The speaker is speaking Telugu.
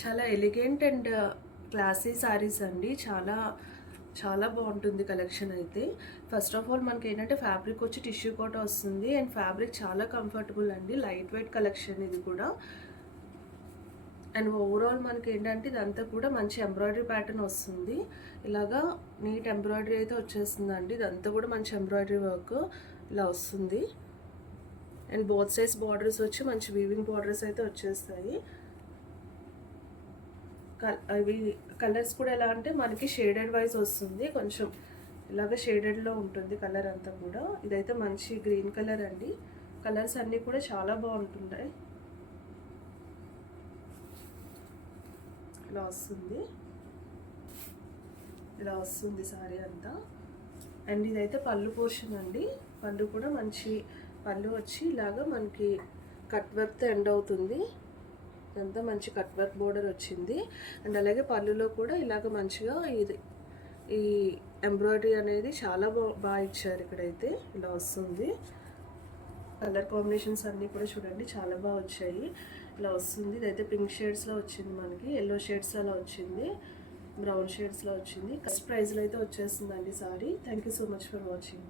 చాలా ఎలిగెంట్ అండ్ క్లాసీ శారీస్ అండి. చాలా చాలా బాగుంటుంది కలెక్షన్ అయితే. ఫస్ట్ ఆఫ్ ఆల్ మనకి ఏంటంటే ఫ్యాబ్రిక్ వచ్చి టిష్యూ కోట వస్తుంది అండ్ ఫ్యాబ్రిక్ చాలా కంఫర్టబుల్ అండి. లైట్ వెయిట్ కలెక్షన్ ఇది కూడా. అండ్ ఓవరాల్ మనకి ఏంటంటే ఇదంతా కూడా మంచి ఎంబ్రాయిడరీ ప్యాటర్న్ వస్తుంది. ఇలాగా నీట్ ఎంబ్రాయిడరీ అయితే వచ్చేస్తుందండి. ఇదంతా కూడా మంచి ఎంబ్రాయిడరీ వర్క్ ఇలా వస్తుంది. అండ్ బోత్ సైడ్స్ బార్డర్స్ వచ్చి మంచి వీవింగ్ బార్డర్స్ అయితే వచ్చేస్తాయి. అవి కలర్స్ కూడా ఎలా అంటే మనకి షేడెడ్ వైజ్ వస్తుంది. కొంచెం ఇలాగ షేడెడ్లో ఉంటుంది కలర్ అంతా కూడా. ఇదైతే మంచి గ్రీన్ కలర్ అండి. కలర్స్ అన్నీ కూడా చాలా బాగుంటున్నాయి. ఇలా వస్తుంది, ఇలా వస్తుంది సారీ అంతా. అండ్ ఇదైతే పళ్ళు పోర్షన్ అండి. పళ్ళు కూడా మంచి పళ్ళు వచ్చి ఇలాగా మనకి కట్ వర్క్తో ఎండ్ అవుతుంది. ఇదంతా మంచి కట్ వర్క్ బోర్డర్ వచ్చింది. అండ్ అలాగే పళ్ళులో కూడా ఇలాగ మంచిగా ఈ ఎంబ్రాయిడరీ అనేది చాలా బాగా ఇచ్చారు. ఇక్కడైతే ఇలా వస్తుంది. కలర్ కాంబినేషన్స్ అన్నీ కూడా చూడండి చాలా బాగా వచ్చాయి. ఇలా వస్తుంది. ఇదైతే పింక్ షేడ్స్లో వచ్చింది, మనకి ఎల్లో షేడ్స్లో అలా వచ్చింది, బ్రౌన్ షేడ్స్లో వచ్చింది. కస్ట్ ప్రైస్లో అయితే వచ్చేస్తుందండి sorry. Thank you so much for watching.